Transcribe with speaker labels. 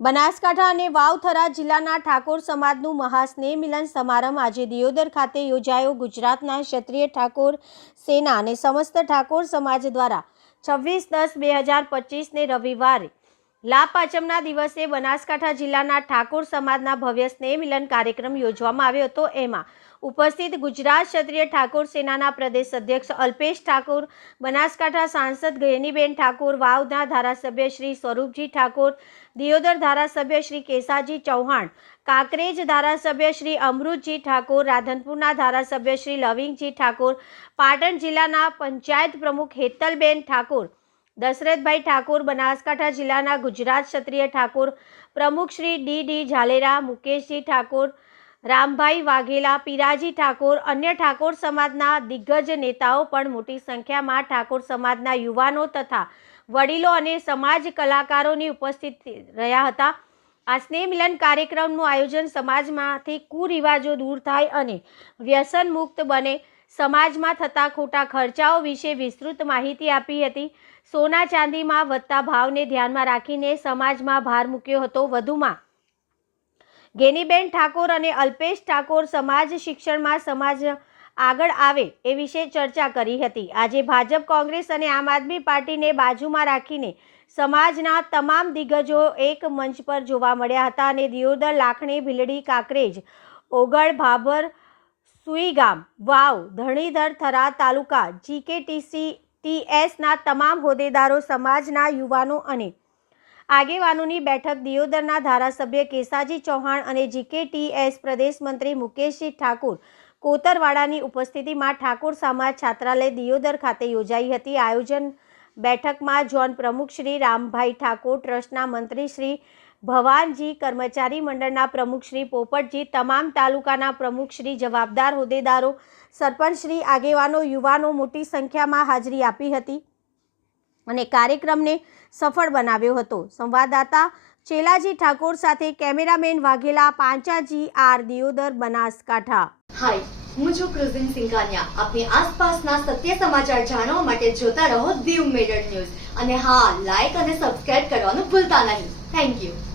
Speaker 1: બનાસકાંઠા અને વાવથરા જિલ્લાના ઠાકોર સમાજનું મહાસ્નેહ મિલન સમારંભ આજે દિયોદર ખાતે યોજાયો. ગુજરાતના ક્ષત્રિય ઠાકોર સેના અને સમસ્ત ઠાકોર સમાજ દ્વારા છવ્વીસ દસ બે હજાર પચીસને રવિવારે લાભ પાંચમના દિવસે બનાસકાંઠા જિલ્લાના ઠાકોર સમાજના ભવ્ય સ્નેહ મિલન કાર્યક્રમ યોજવામાં આવ્યો હતો. એમાં ઉપસ્થિત ગુજરાત ક્ષત્રિય ઠાકોર સેનાના પ્રદેશ અધ્યક્ષ અલ્પેશ ઠાકોર, બનાસકાંઠા સાંસદ ગયનીબેન ઠાકોર, વાવના ધારાસભ્ય શ્રી સ્વરૂપજી ઠાકોર, દિયોદર ધારાસભ્ય શ્રી કેસાજી ચૌહાણ, કાંકરેજ ધારાસભ્ય શ્રી અમૃતજી ઠાકોર, રાધનપુરના ધારાસભ્ય શ્રી લવિંગજી ઠાકોર, પાટણ જિલ્લાના પંચાયત પ્રમુખ હેતલબેન ઠાકોર દશરથભાઈ ઠાકોર બનાસકાંઠા જિલ્લાના ગુજરાત ક્ષત્રિય ઠાકોર પ્રમુખ શ્રી ડી ડી ઝાલેરા, મુકેશજી ઠાકોર, રામભાઈ વાઘેલા, પીરાજી ઠાકોર, અન્ય ઠાકોર સમાજના દિગ્ગજ નેતાઓ પણ મોટી સંખ્યામાં ઠાકોર સમાજના યુવાનો તથા વડીલો અને સમાજ કલાકારોની ઉપસ્થિત રહ્યા હતા. આ સ્નેહ મિલન કાર્યક્રમનું આયોજન સમાજમાંથી કુરિવાજો દૂર થાય અને વ્યસન મુક્ત બને. સમાજમાં થતા ખોટા ખર્ચાઓ વિશે વિસ્તૃત માહિતી આપી હતી. સોના ચાંદીમાં વધતા ભાવને ધ્યાનમાં રાખીને સમાજમાં ભાર મૂક્યો હતો વધુમાં. ગેનીબેન ઠાકોર અને અલ્પેશ ઠાકોર સમાજ શિક્ષણમાં સમાજ આગળ આવે એ વિશે ચર્ચા કરી હતી. આજે ભાજપ, કોંગ્રેસ અને આમ આદમી પાર્ટીને બાજુમાં રાખીને સમાજના તમામ દિગ્ગજો એક મંચ પર જોવા મળ્યા હતા અને દિયોદર, લાખણી, ભીલડી, કાંકરેજ, ઓગળ, ભાભર સુઈગામ, વાવ, ધણીધર થરા તાલુકા, જીકેટીસી, ટીએસના તમામ હોદ્દેદારો, સમાજના યુવાનો અને આગેવાનોની બેઠક દિયોદરના ધારાસભ્ય કેસાજી ચૌહાણ અને જીકેટીએસ પ્રદેશ મંત્રી મુકેશજી ઠાકુર કોતરવાડાની ઉપસ્થિતિમાં ઠાકોર સમાજ છાત્રાલય દિયોદર ખાતે યોજાઈ હતી. આયોજન બેઠકમાં ઝોન પ્રમુખ શ્રી રામભાઈ ઠાકોર, ટ્રસ્ટના મંત્રી શ્રી ભવાનજી કર્મચારી મંડળના પ્રમુખશ્રી પોપટજી, તમામ તાલુકાના પ્રમુખશ્રી જવાબદાર હોદ્દેદારો, સરપંચ શ્રી આગેવાનો, યુવાનો મોટી સંખ્યામાં હાજરી આપી હતી અને કાર્યક્રમને સફળ બનાવ્યો હતો. સંવાદદાતા ચેલાજી ઠાકોર સાથે cameraman Vaghela Panchaji, R Deodar, Banaskantha.
Speaker 2: Hi, હું છું ક્રુઝિન સિંઘાનિયા. આપની આસપાસના સત્ય સમાચાર જાણવા માટે જોતા રહો દીવ મેડર ન્યૂઝ. અને હા લાઈક અને સબસ્ક્રાઇબ કરવાનું ભૂલતા નહીં. Thank you.